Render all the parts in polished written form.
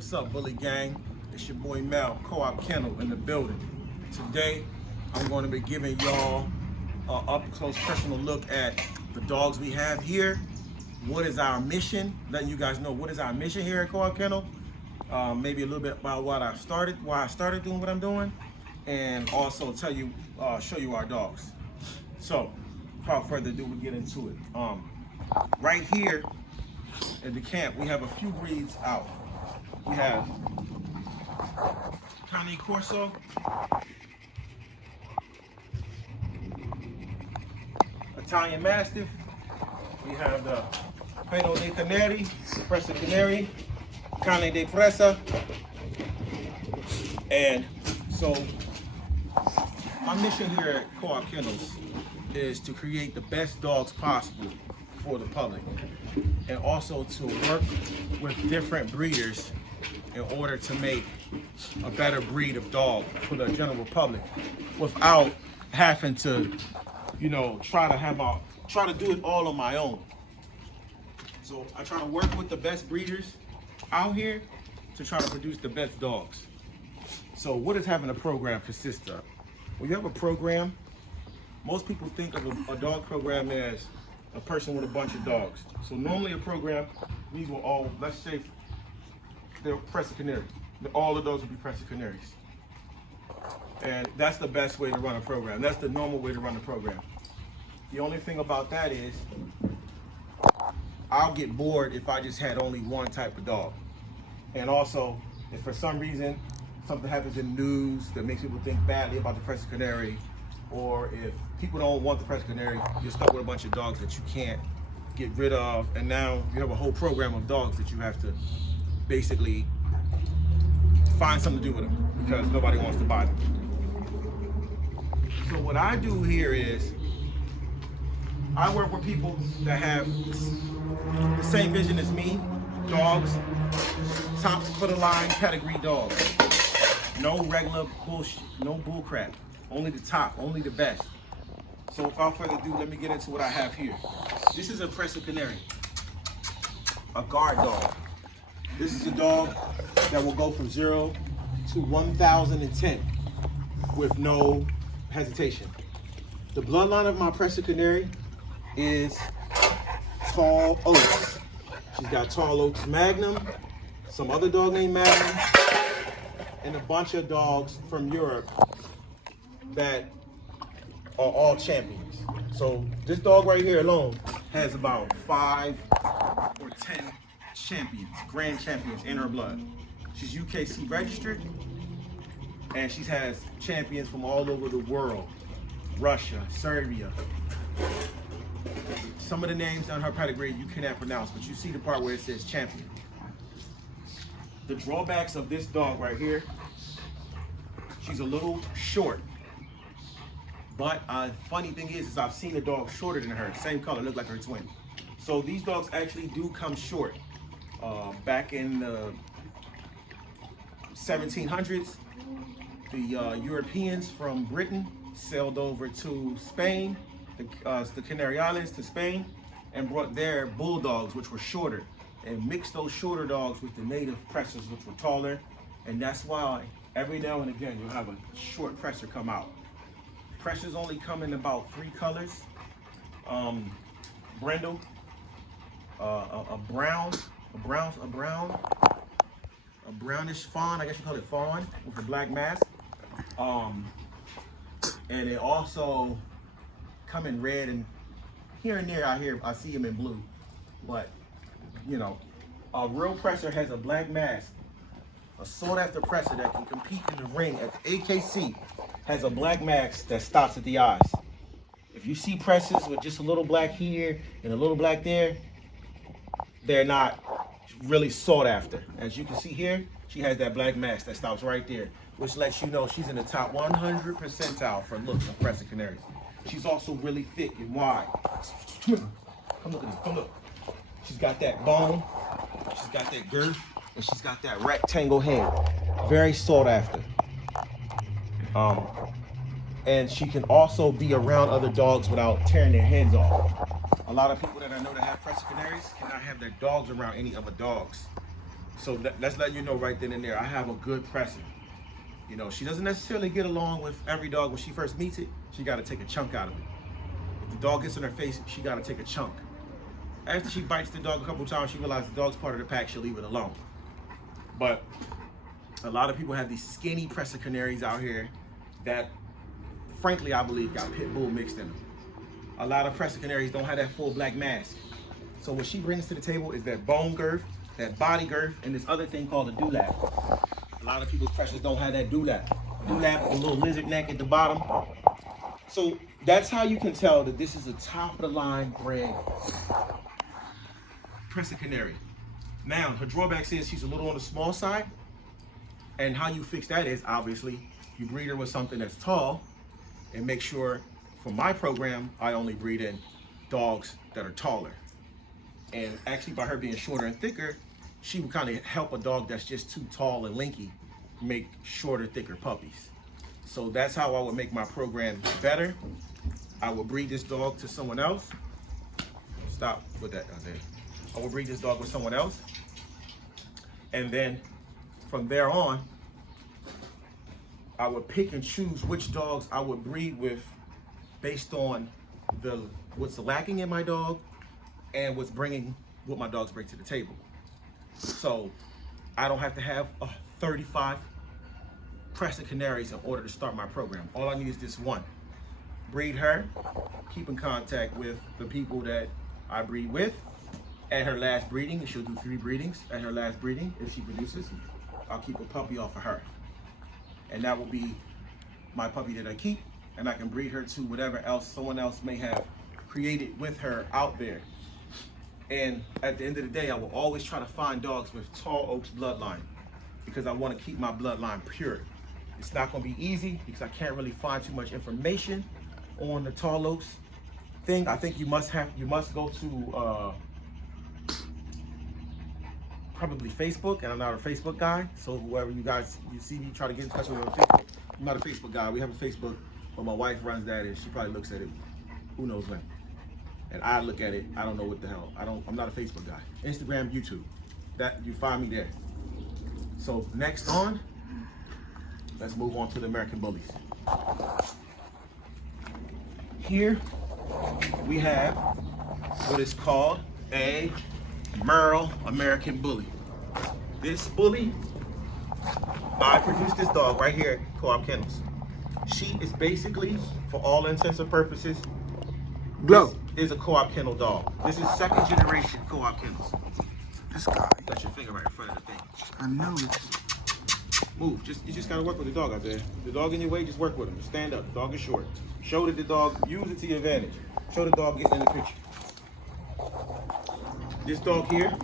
What's up, Bully Gang? It's your boy Mel, Co-op Kennel in the building. Today, I'm going to be giving y'all an up-close personal look at the dogs we have here. What is our mission? Letting you guys know what is our mission here at Co-op Kennel. Maybe a little bit about why I started doing what I'm doing, and also show you our dogs. So, without further ado, we get into it. Right here at the camp, we have a few breeds out. We have Cane Corso, Italian Mastiff. We have the Pelo de Canary, Presa Canary, Cane de Presa. And so my mission here at Co-op Kennels is to create the best dogs possible for the public, and also to work with different breeders in order to make a better breed of dog for the general public without having to, try to do it all on my own. So I try to work with the best breeders out here to try to produce the best dogs. So what does having a program consist of? When you have a program, most people think of a dog program as a person with a bunch of dogs. So normally a program, these will all, let's say they're Presa Canary. All the dogs will be Presa Canaries. And that's the best way to run a program. That's the normal way to run a program. The only thing about that is, I'll get bored if I just had only one type of dog. And also, if for some reason something happens in the news that makes people think badly about the Presa Canary, or if people don't want the Presa Canary, you're stuck with a bunch of dogs that you can't get rid of, and now you have a whole program of dogs that you have to basically find something to do with them because nobody wants to buy them. So what I do here is I work with people that have the same vision as me, dogs, top of the line pedigree dogs. No regular bullshit, no bull crap. Only the top, only the best. So without further ado, let me get into what I have here. This is a Presa Canary, a guard dog. This is a dog that will go from 0 to 1,010 with no hesitation. The bloodline of my Presa Canary is Tall Oaks. She's got Tall Oaks Magnum, some other dog named Magnum, and a bunch of dogs from Europe that are all champions. So this dog right here alone has about 5 or 10 champions, grand champions in her blood. She's UKC registered, and she has champions from all over the world. Russia, Serbia. Some of the names on her pedigree you cannot pronounce, but you see the part where it says champion. The drawbacks of this dog right here, she's a little short. But funny thing is I've seen a dog shorter than her, same color, look like her twin. So these dogs actually do come short. Back in the 1700s, the Europeans from Britain sailed over to Spain, the Canary Islands to Spain, and brought their bulldogs, which were shorter, and mixed those shorter dogs with the native Presas, which were taller. And that's why every now and again you'll have a short Presa come out. Presas only come in about 3 colors. Brindle, a brownish fawn, I guess you call it fawn, with a black mask. And they also come in red, and here and there I see them in blue. But, a real Presa has a black mask. A sought after Presa that can compete in the ring at the AKC has a black mask that stops at the eyes. If you see Presas with just a little black here and a little black there, they're not really sought after. As you can see here, she has that black mask that stops right there, which lets you know she's in the top 100 percentile for looks of Presa Canaries. She's also really thick and wide. Come look at this, come look. She's got that bone, she's got that girth, and she's got that rectangle head. Very sought after. And she can also be around other dogs without tearing their heads off. A lot of people that I know that have Presa Canaries cannot have their dogs around any other dogs. So let's let you know right then and there, I have a good presser. You know, she doesn't necessarily get along with every dog when she first meets it. She got to take a chunk out of it. If the dog gets in her face, she got to take a chunk. After she bites the dog a couple times, she realizes the dog's part of the pack, she'll leave it alone. But a lot of people have these skinny presser canaries out here that, frankly, I believe got pit bull mixed in them. A lot of presser canaries don't have that full black mask. So what she brings to the table is that bone girth, that body girth, and this other thing called a dewlap. A lot of people's pressers don't have that dewlap. Dewlap with a little lizard neck at the bottom. So that's how you can tell that this is a top of the line brand presser canary. Now, her drawback is she's a little on the small side. And how you fix that is, obviously, you breed her with something that's tall and make sure, for my program, I only breed in dogs that are taller. And actually, by her being shorter and thicker, she would kind of help a dog that's just too tall and lanky make shorter, thicker puppies. So that's how I would make my program better. I would breed this dog to someone else. Stop with that, Isaiah. I will breed this dog with someone else. And then from there on, I would pick and choose which dogs I would breed with based on what's lacking in my dog and what my dogs bring to the table. So I don't have to have 35 presser canaries in order to start my program. All I need is this one. Breed her, keep in contact with the people that I breed with. At her last breeding, she'll do 3 breedings. At her last breeding, if she produces, I'll keep a puppy off of her. And that will be my puppy that I keep, and I can breed her to whatever else someone else may have created with her out there. And at the end of the day, I will always try to find dogs with Tall Oaks bloodline because I want to keep my bloodline pure. It's not going to be easy because I can't really find too much information on the Tall Oaks thing. I think you must go to probably Facebook, and I'm not a Facebook guy. So whoever you see me try to get in touch with me on Facebook, I'm not a Facebook guy. We have a Facebook, but my wife runs that, and she probably looks at it who knows when. And I look at it, I don't know what the hell. I'm not a Facebook guy. Instagram, YouTube, that you find me there. So next on, let's move on to the American Bullies. Here we have what is called a Merle American Bully. This bully, I produced this dog right here at Co-op Kennels. She is basically, for all intents and purposes, this is a Co-op Kennel dog. This is 2nd generation Co-op Kennels. This guy. You got your finger right in front of the thing. I noticed. Move. You just gotta work with the dog out there. The dog in your way, just work with him. Just stand up. The dog is short. Show that the dog, use it to your advantage. Show the dog getting in the picture. This dog here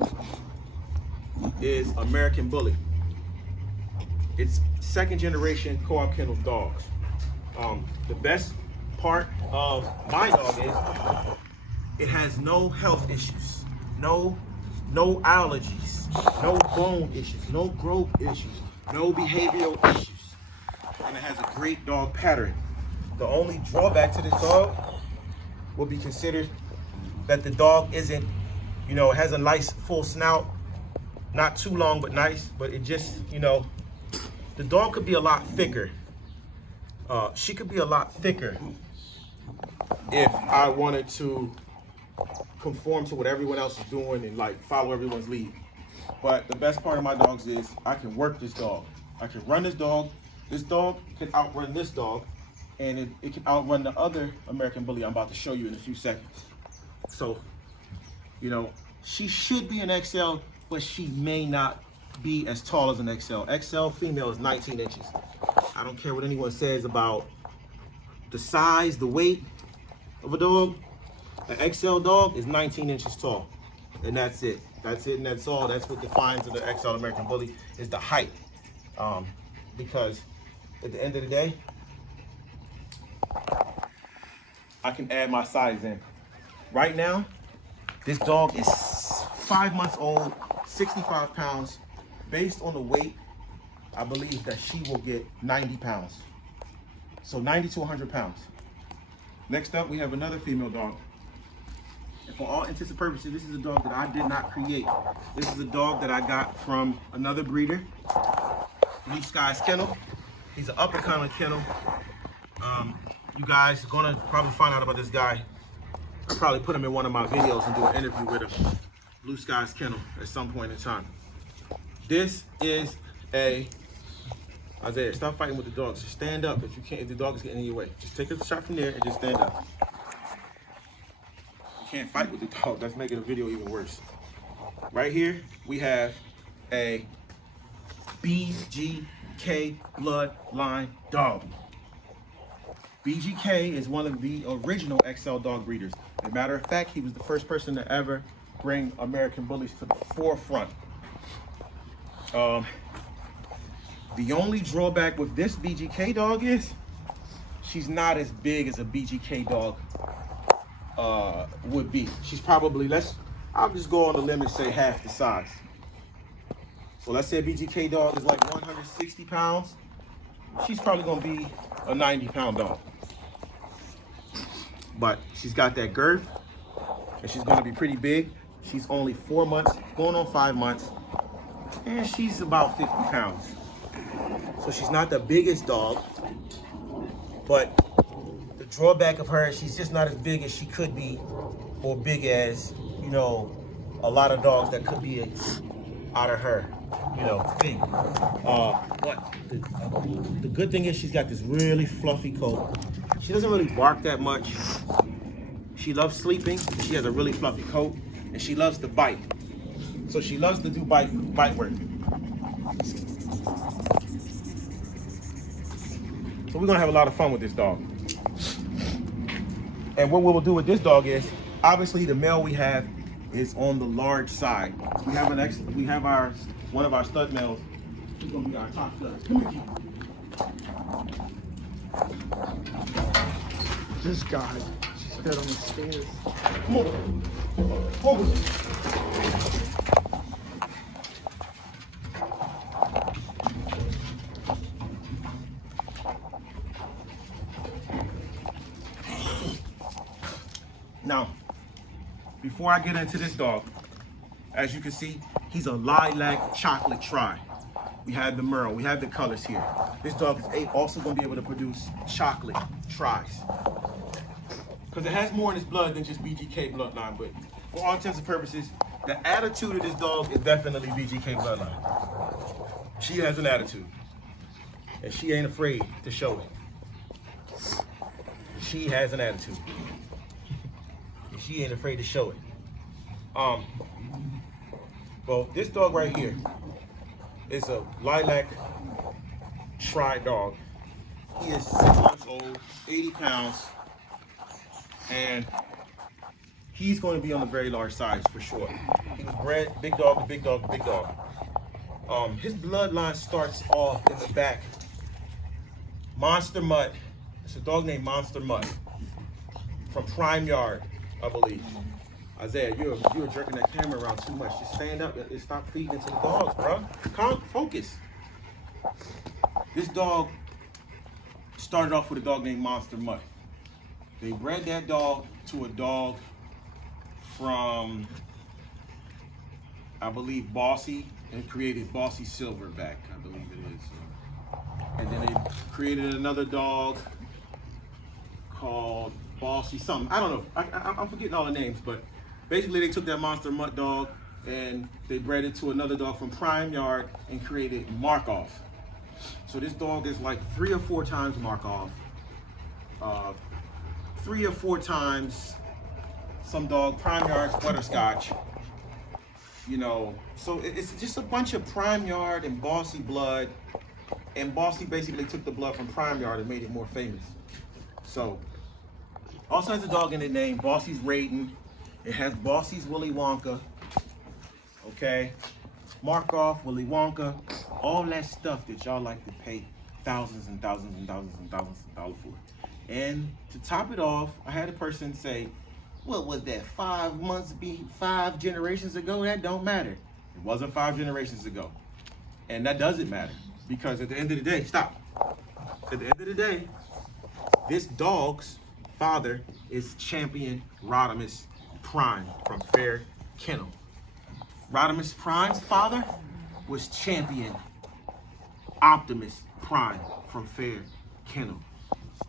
is American Bully. It's 2nd generation Co-op Kennels dogs. The best part of my dog is it has no health issues, no allergies, no bone issues, no growth issues, no behavioral issues, and it has a great dog pattern. The only drawback to this dog will be considered that the dog isn't, it has a nice full snout, not too long but nice, but it just, the dog could be a lot thicker. She could be a lot thicker if I wanted to conform to what everyone else is doing and follow everyone's lead. But the best part of my dogs is I can work this dog. I can run this dog. This dog can outrun this dog, and it can outrun the other American Bully I'm about to show you in a few seconds. So, she should be an XL, but she may not be as tall as an XL. XL female is 19 inches. I don't care what anyone says about the size, the weight of a dog. An XL dog is 19 inches tall, and that's it. That's it, and that's all. That's what defines the XL American Bully is the height. Because at the end of the day, I can add my size in. Right now, this dog is 5 months old, 65 pounds. Based on the weight, I believe that she will get 90 pounds. So 90 to 100 pounds. Next up, we have another female dog. And for all intents and purposes, this is a dog that I did not create. This is a dog that I got from another breeder, Blue Skies Kennel. He's an upper kind of kennel. You guys are gonna probably find out about this guy. I'll probably put him in one of my videos and do an interview with him. Blue Skies Kennel at some point in time. This is a Isaiah. Stop fighting with the dogs. Just stand up if you can't. If the dog is getting in your way, just take a shot from there and just stand up. You can't fight with the dog. That's making the video even worse. Right here we have a BGK bloodline dog. BGK is one of the original XL dog breeders. As a matter of fact, he was the first person to ever bring American Bullies to the forefront. The only drawback with this BGK dog is she's not as big as a BGK dog would be. She's probably, I'll just go on the limb and say half the size. So let's say a BGK dog is like 160 pounds. She's probably gonna be a 90-pound dog. But she's got that girth, and she's gonna be pretty big. She's only 4 months, going on 5 months, and she's about 50 pounds. So she's not the biggest dog, but the drawback of her is she's just not as big as she could be, or big as, you know, a lot of dogs that could be out of her, you know, thing. But the good thing is she's got this really fluffy coat. She doesn't really bark that much. She loves sleeping. She has a really fluffy coat, and she loves to bite. So she loves to do bite work. So we're gonna have a lot of fun with this dog. And what we'll do with this dog is, obviously the male we have is on the large side. We have one of our stud males. He's gonna be our top stud. Come here, Keith. This guy, she's fed on the stairs. Come on. Focus. Now, before I get into this dog, as you can see, he's a lilac chocolate tri. We have the Merle, we have the colors here. This dog is also going to be able to produce chocolate tries. Because it has more in its blood than just BGK bloodline, but for all intents and purposes, the attitude of this dog is definitely BGK bloodline. She has an attitude, and she ain't afraid to show it. She has an attitude. She ain't afraid to show it. Well, this dog right here is a lilac tri dog. He is 6 months old, 80 pounds, and he's going to be on the very large size for sure. He was bred big dog to big dog to big dog. His bloodline starts off in the back. Monster Mutt. It's a dog named Monster Mutt from Prime Yard, I believe. Isaiah, you're jerking that camera around too much. Just stand up and stop feeding it to the dogs, bro. Focus. This dog started off with a dog named Monster Mutt. They bred that dog to a dog from, I believe, Bossy, and created Bossy Silverback, I believe it is. And then they created another dog called Bossy something. I don't know. I'm forgetting all the names, but basically they took that Monster Mutt dog and they bred it to another dog from Prime Yard and created Markov. So this dog is like 3 or 4 times Markov, 3 or 4 times some dog Prime Yard's Butterscotch. You know, so it's just a bunch of Prime Yard and Bossy blood, and Bossy basically took the blood from Prime Yard and made it more famous. So also has a dog in the name, Bossy's Raiden. It has Bossy's Willy Wonka, okay? Markov, Willy Wonka, all that stuff that y'all like to pay thousands and thousands and thousands and thousands of dollars for. And to top it off, I had a person say, what was that, 5 months, 5 generations ago? That don't matter. It wasn't 5 generations ago. And that doesn't matter, because at the end of the day, stop. At the end of the day, this dog's father is Champion Rodimus Prime from Fair Kennel. Rodimus Prime's father was Champion Optimus Prime from Fair Kennel.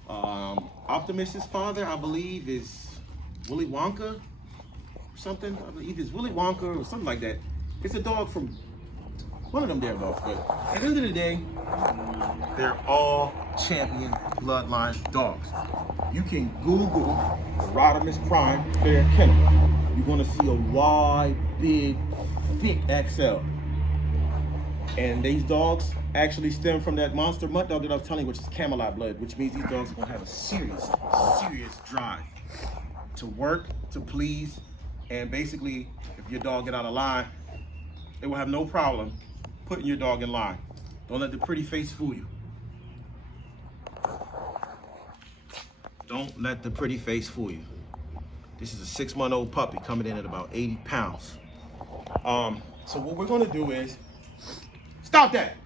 Optimus's father, I believe, is Willy Wonka or something. I believe it's Willy Wonka or something like that. It's a dog from one of them damn dogs, but at the end of the day, they're all Champion bloodline dogs. You can Google the Rodimus Prime Fair Kennel. You're gonna see a wide, big, thick XL. And these dogs actually stem from that monster mutt dog that I was telling you, which is Camelot blood, which means these dogs are gonna have a serious drive to work, to please, and basically, if your dog get out of line, it will have no problem putting your dog in line. Don't let the pretty face fool you. Don't let the pretty face fool you. This is a 6-month-old puppy coming in at about 80 pounds. So what we're gonna do is, stop that.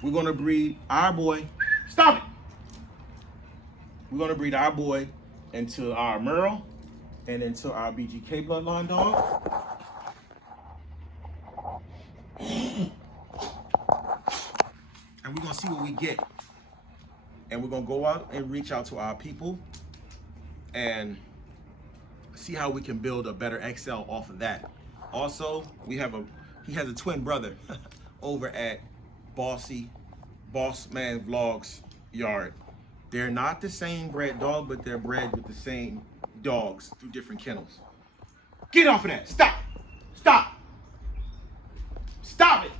We're gonna breed our boy, stop it. We're gonna breed our boy into our Merle and into our BGK bloodline dog. And we're gonna see what we get. And we're gonna go out and reach out to our people and see how we can build a better XL off of that. Also, he has a twin brother over at Boss Man Vlogs yard. They're not the same bred dog, but they're bred with the same dogs through different kennels. Get off of that, stop, stop, stop it.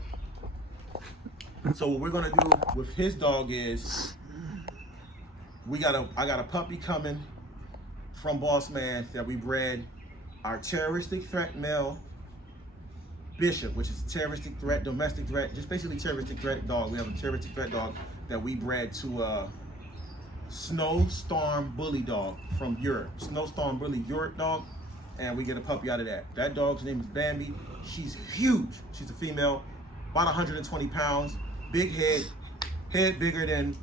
So what we're gonna do with his dog is, I got a puppy coming from Boss Man that we bred our terroristic threat male Bishop, which is a terroristic threat, domestic threat, just basically terroristic threat dog. We have a terroristic threat dog that we bred to a Snowstorm Bully dog from Europe. Snowstorm Bully Europe dog, and we get a puppy out of that. That dog's name is Bambi. She's huge. She's a female, about 120 pounds, big head bigger than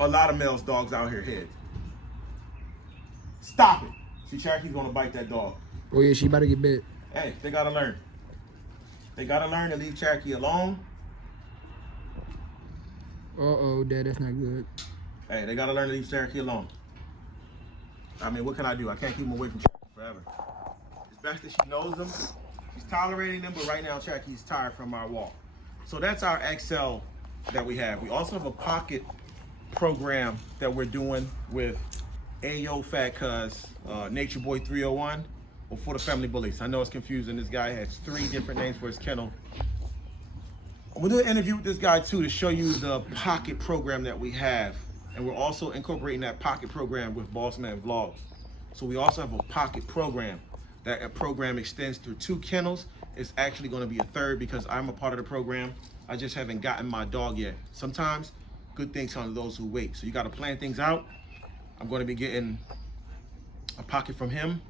a lot of males dogs out here head. Stop it. See, Cherokee's gonna bite that dog. Oh yeah, she about to get bit. Hey, they gotta learn. They gotta learn to leave Cherokee alone. Uh-oh, Dad, that's not good. Hey, they gotta learn to leave Cherokee alone. I mean, what can I do? I can't keep him away from Cherokee forever. It's best that she knows them. She's tolerating them, but right now Cherokee's tired from our walk. So that's our XL that we have. We also have a pocket program that we're doing with Ayo Fat Cuz, Nature Boy 301, or For the Family Bullies. I know it's confusing. This guy has 3 different names for his kennel. We'll do an interview with this guy too to show you the pocket program that we have. And we're also incorporating that pocket program with Boss Man Vlogs. So we also have a pocket program. That program extends through 2 kennels. It's actually gonna be a 3rd because I'm a part of the program. I just haven't gotten my dog yet. Sometimes good things come to those who wait. So you gotta plan things out. I'm gonna be getting a pocket from him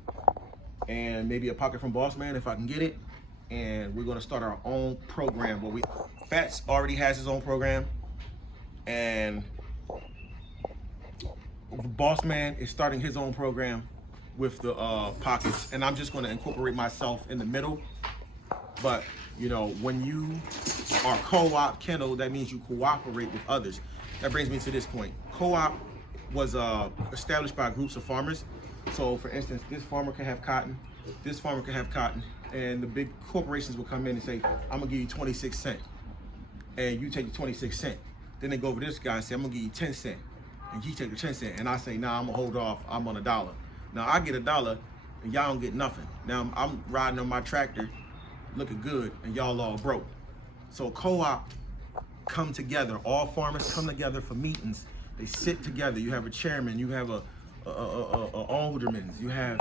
and maybe a pocket from Boss Man if I can get it. And we're gonna start our own program where Fats already has his own program, and Boss Man is starting his own program with the pockets, and I'm just gonna incorporate myself in the middle. But you know, when you are co-op kennel, that means you cooperate with others. That brings me to this point. Co-op was established by groups of farmers. So for instance, this farmer can have cotton, this farmer can have cotton, and the big corporations will come in and say, I'm gonna give you 26 cents. And you take the 26 cents. Then they go over to this guy and say, I'm gonna give you 10 cents. And you take the 10 cents. And I say, nah, I'm gonna hold off, I'm on $1. Now I get $1 and y'all don't get nothing. Now I'm riding on my tractor, looking good, and y'all all broke. So co-op come together, all farmers come together for meetings. They sit together, you have a chairman, you have a alderman, you have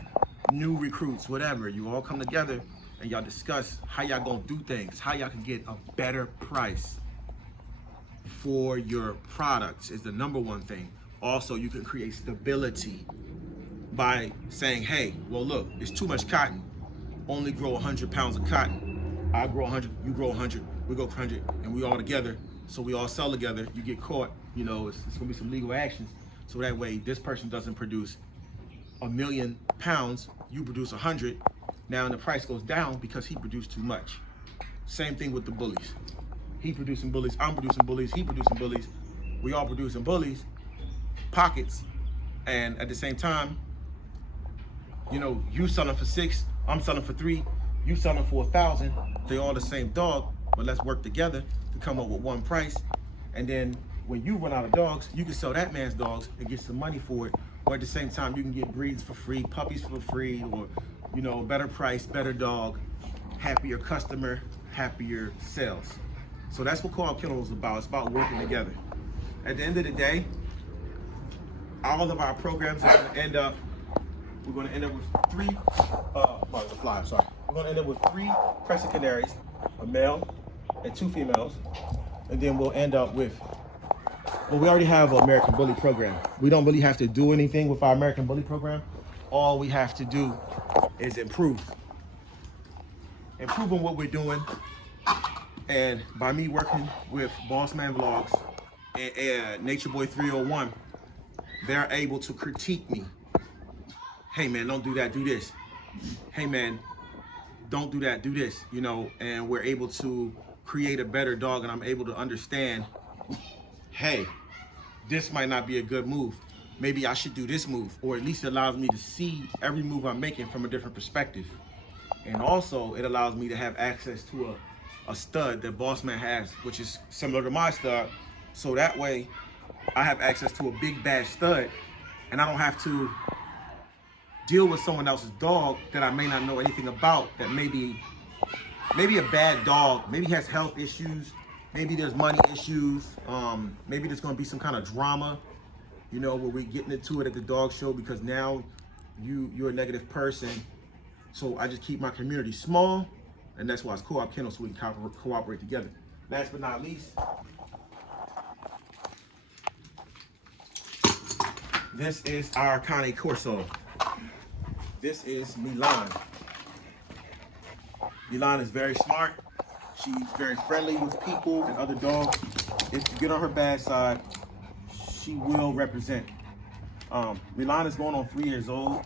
new recruits, whatever. You all come together and y'all discuss how y'all gonna do things, how y'all can get a better price for your products is the #1 thing. Also, you can create stability by saying, hey, well look, it's too much cotton. Only grow 100 pounds of cotton. I grow 100, you grow 100, we go 100, and we all together. So we all sell together. You get caught, you know, it's gonna be some legal actions. So that way, this person doesn't produce 1,000,000 pounds, you produce 100. Now the price goes down because he produced too much. Same thing with the bullies. He producing bullies, I'm producing bullies, he producing bullies. We all producing bullies, pockets, and at the same time, you know, you selling for 6, I'm selling for 3, you selling for 1,000. They all the same dog, but let's work together to come up with one price. And then when you run out of dogs, you can sell that man's dogs and get some money for it. Or at the same time, you can get breeds for free, puppies for free, or, you know, better price, better dog, happier customer, happier sales. So that's what Co-op Kennel is about. It's about working together. At the end of the day, all of our programs are going to end up, we're going to end up with 3, We're going to end up with 3 Crescent Canaries, a male and 2 females. And then we'll end up with, well, we already have an American Bully program. We don't really have to do anything with our American Bully program. All we have to do is improve. Improving what we're doing. And by me working with Boss Man Vlogs and Nature Boy 301, they're able to critique me. Hey man, don't do that, do this. Hey man, don't do that, do this, you know, and we're able to create a better dog, and I'm able to understand, hey, this might not be a good move. Maybe I should do this move, or at least it allows me to see every move I'm making from a different perspective. And also it allows me to have access to a stud that Boss Man has, which is similar to my stud. So that way I have access to a big bad stud, and I don't have to deal with someone else's dog that I may not know anything about, that maybe a bad dog, maybe has health issues, maybe there's money issues, maybe there's gonna be some kind of drama, you know, where we're getting into it at the dog show because now you're a negative person. So I just keep my community small, and that's why it's Co-op Kennel, so we can cooperate together. Last but not least, this is our Cane Corso. This is Milan. Milan is very smart. She's very friendly with people and other dogs. If you get on her bad side, she will represent. Milan is going on 3 years old.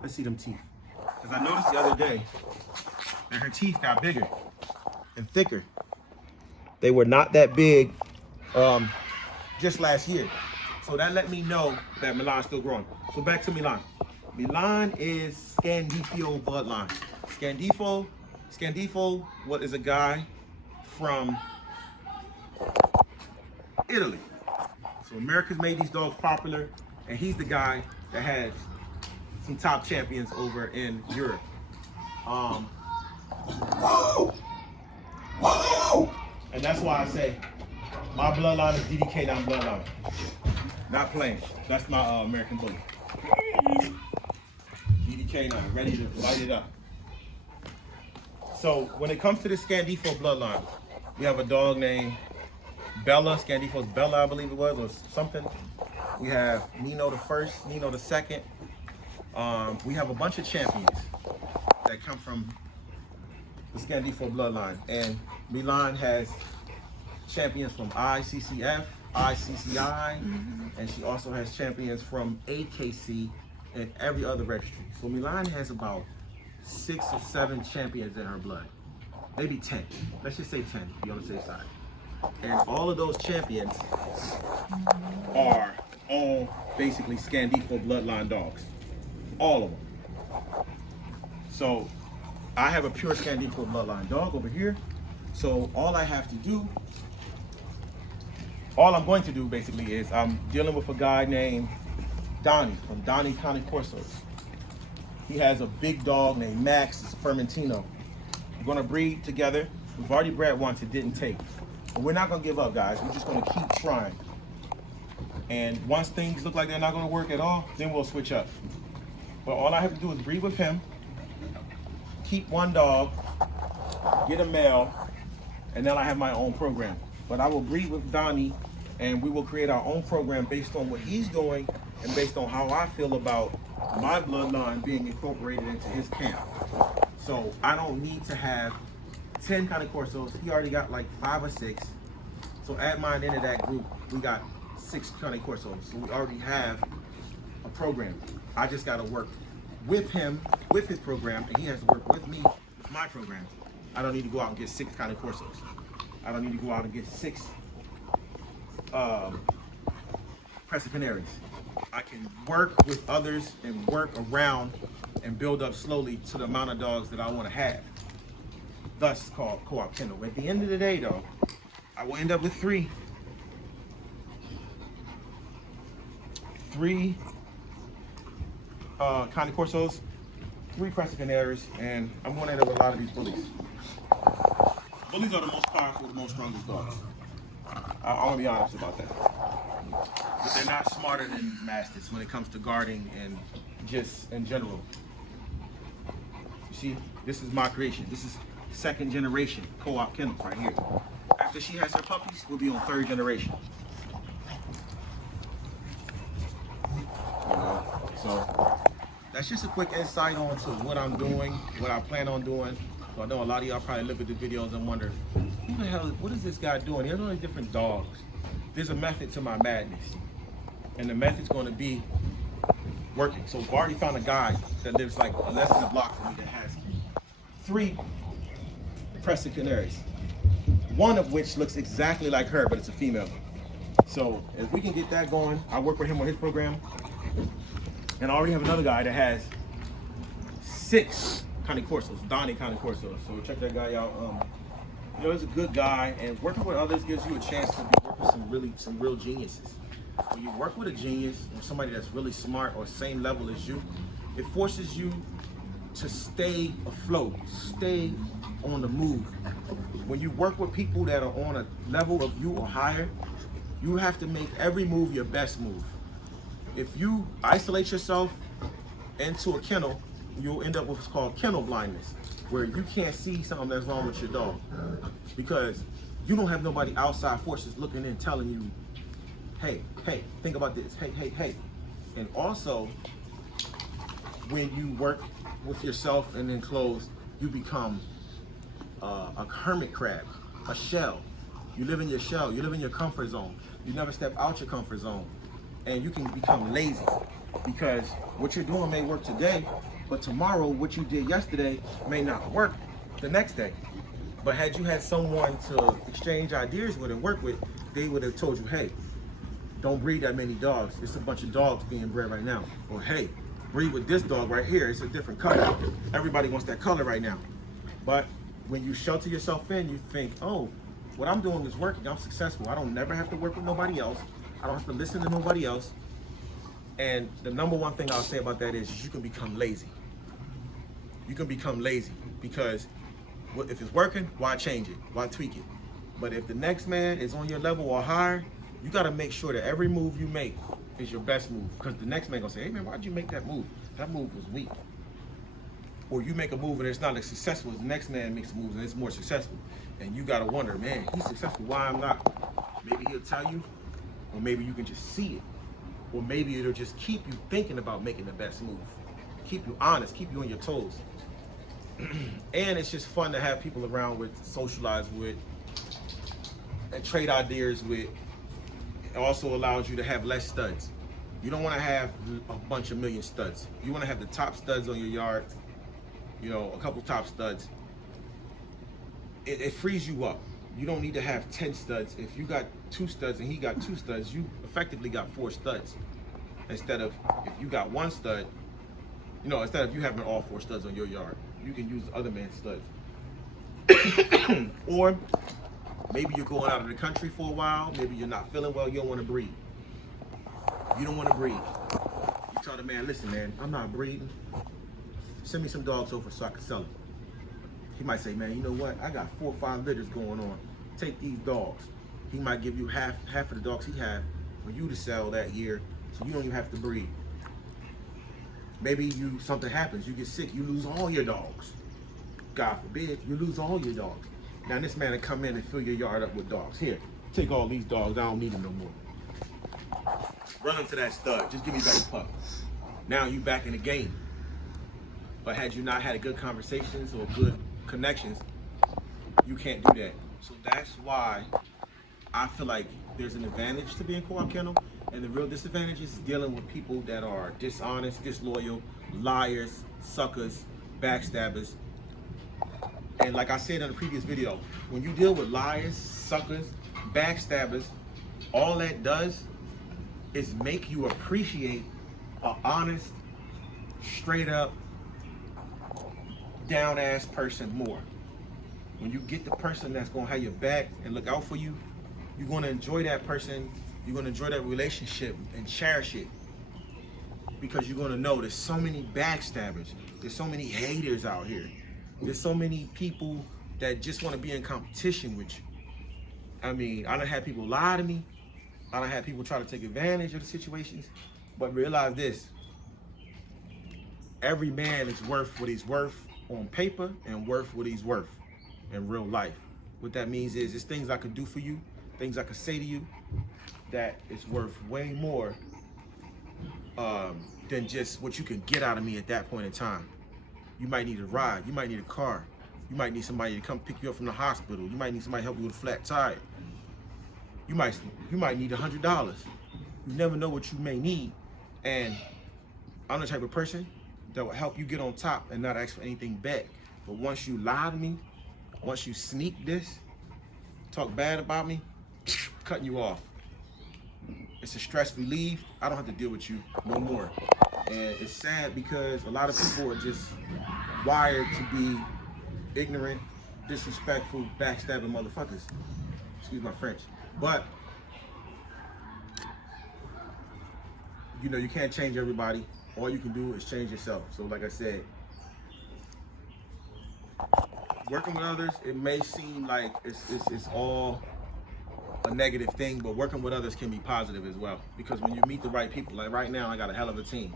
Let's see them teeth. Because I noticed the other day that her teeth got bigger and thicker. They were not that big just last year. So that let me know that Milan's still growing. So back to Milan. Milan is Scandifo bloodline. Scandifo, what is a guy from Italy. So America's made these dogs popular, and he's the guy that has some top champions over in Europe. And that's why I say my bloodline is DDK9 bloodline. Not playing. That's my American Bully. DDK9, ready to light it up. So when it comes to the Scandifo bloodline, we have a dog named Bella, Scandifo's Bella, I believe it was, or something. We have Nino the first, Nino the second. We have a bunch of champions that come from the Scandifo bloodline. And Milan has champions from ICCF, ICCI, and she also has champions from AKC and every other registry. So Milan has about 6 or 7 champions in her blood. Maybe 10. Let's just say 10 to be on the safe side. And all of those champions are all basically Scandifo bloodline dogs. All of them. So I have a pure Scandifo bloodline dog over here. So all I'm going to do basically is I'm dealing with a guy named Donnie from Donnie Cane Corsos. He has a big dog named Max. It's a Fermentino. We're gonna breed together. We've already bred once, it didn't take. But we're not gonna give up, guys. We're just gonna keep trying. And once things look like they're not gonna work at all, then we'll switch up. But all I have to do is breed with him, keep one dog, get a male, and then I have my own program. But I will breed with Donnie, and we will create our own program based on what he's doing and based on how I feel about my bloodline being incorporated into his camp. So I don't need to have 10 Cane Corsos. He already got like 5 or 6. So add mine into that group, we got 6 Cane Corsos. So we already have a program. I just got to work with him, with his program, and he has to work with me, with my program. I don't need to go out and get 6 Cane Corsos. I don't need to go out and get 6 Crested Canaries. I can work with others and work around and build up slowly to the amount of dogs that I want to have. Thus called co-op kennel. At the end of the day, though, I will end up with 3 Cane Corsos, 3 Crested Canaries, and I'm going to end up with a lot of these bullies. Bullies are the most powerful, the most strongest dogs. I want to be honest about that. But they're not smarter than Mastiffs when it comes to guarding and just in general. You see, this is my creation. This is 2nd generation co-op kennel right here. After she has her puppies, we'll be on 3rd generation. You know, so that's just a quick insight on to what I'm doing, what I plan on doing. So I know a lot of y'all probably look at the videos and wonder, who the hell, what is this guy doing? He has all these different dogs. There's a method to my madness. And the method's going to be working. So I've already found a guy that lives like less than a block from me that has 3 Crested Canaries. One of which looks exactly like her, but it's a female. So if we can get that going, I work with him on his program. And I already have another guy that has 6 Cane Corsos, Donnie Cane Corsos. So check that guy out. You know, he's a good guy, and working with others gives you a chance to work with some real geniuses. When you work with a genius or somebody that's really smart or same level as you, it forces you to stay afloat, stay on the move. When you work with people that are on a level of you or higher, you have to make every move your best move. If you isolate yourself into a kennel, you'll end up with what's called kennel blindness, where you can't see something that's wrong with your dog because you don't have nobody outside forces looking in telling you, hey, think about this, hey. And also, when you work with yourself and enclosed, you become a hermit crab, a shell. You live in your shell, you live in your comfort zone. You never step out your comfort zone. And you can become lazy because what you're doing may work today, but tomorrow what you did yesterday may not work the next day. But had you had someone to exchange ideas with and work with, they would have told you, hey, don't breed that many dogs. It's a bunch of dogs being bred right now. Or hey, breed with this dog right here. It's a different color. Everybody wants that color right now. But when you shelter yourself in, you think, oh, what I'm doing is working. I'm successful. I don't never have to work with nobody else. I don't have to listen to nobody else. And the number one thing I'll say about that is you can become lazy. You can become lazy because if it's working, why change it? Why tweak it? But if the next man is on your level or higher, you got to make sure that every move you make is your best move. Because the next man gonna say, hey man, why'd you make that move? That move was weak. Or you make a move and it's not as successful as the next man makes a move and it's more successful. And you got to wonder, man, he's successful, why I'm not? Maybe he'll tell you, or maybe you can just see it. Or maybe it'll just keep you thinking about making the best move. Keep you honest, keep you on your toes. And it's just fun to have people around with, socialize with, and trade ideas with. It also allows you to have less studs. You don't want to have a bunch of million studs. You want to have the top studs on your yard, you know, a couple top studs. It frees you up. You don't need to have 10 studs. If you got 2 studs and he got 2 studs, you effectively got 4 studs. Instead of, if you got 1 stud, you know, instead of you having all 4 studs on your yard, you can use the other man's studs. Or maybe you're going out of the country for a while, maybe you're not feeling well, you don't want to breed. You don't want to breed. You tell the man, listen man, I'm not breeding. Send me some dogs over so I can sell them. He might say, man, you know what? I got 4 or 5 litters going on. Take these dogs. He might give you half of the dogs he have for you to sell that year, so you don't even have to breed. Maybe something happens, you get sick, you lose all your dogs. God forbid, you lose all your dogs. Now this man will come in and fill your yard up with dogs. Here, take all these dogs, I don't need them no more. Run into that stud, just give me back the pup. Now you back in the game. But had you not had good conversations or good connections, you can't do that. So that's why I feel like there's an advantage to being co-op kennel, and the real disadvantage is dealing with people that are dishonest, disloyal, liars, suckers, backstabbers. And like I said in the previous video, when you deal with liars, suckers, backstabbers, all that does is make you appreciate an honest, straight up, down ass person more. When you get the person that's gonna have your back and look out for you, you're gonna enjoy that person, you're gonna enjoy that relationship and cherish it. Because you're gonna know there's so many backstabbers, there's so many haters out here. There's so many people that just wanna be in competition with you. I mean, I done had people lie to me, I done had people try to take advantage of the situations, but realize this, every man is worth what he's worth on paper and worth what he's worth in real life. What that means is, there's things I could do for you, things I could say to you that is worth way more than just what you can get out of me at that point in time. You might need a ride, you might need a car, you might need somebody to come pick you up from the hospital, you might need somebody to help you with a flat tire. You might need $100. You never know what you may need. And I'm the type of person that will help you get on top and not ask for anything back. But once you lie to me, once you sneak this, talk bad about me, cutting you off. It's a stress relief. I don't have to deal with you no more. And it's sad because a lot of people are just wired to be ignorant, disrespectful, backstabbing motherfuckers. Excuse my French. But, you know, you can't change everybody. All you can do is change yourself. So like I said, working with others, it may seem like it's all a negative thing, but working with others can be positive as well. Because when you meet the right people, like right now, I got a hell of a team.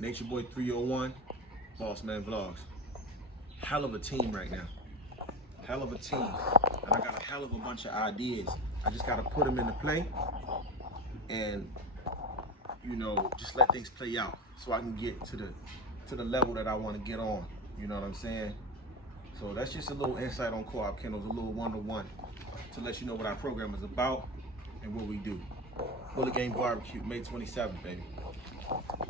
Nature Boy 301, Boss Man Vlogs. Hell of a team right now. Hell of a team. And I got a hell of a bunch of ideas. I just got to put them into play and, you know, just let things play out so I can get to the level that I want to get on. You know what I'm saying? So that's just a little insight on Co-op Kennels, a little one-to-one to let you know what our program is about and what we do. Bullet Game Barbecue, May 27th, baby.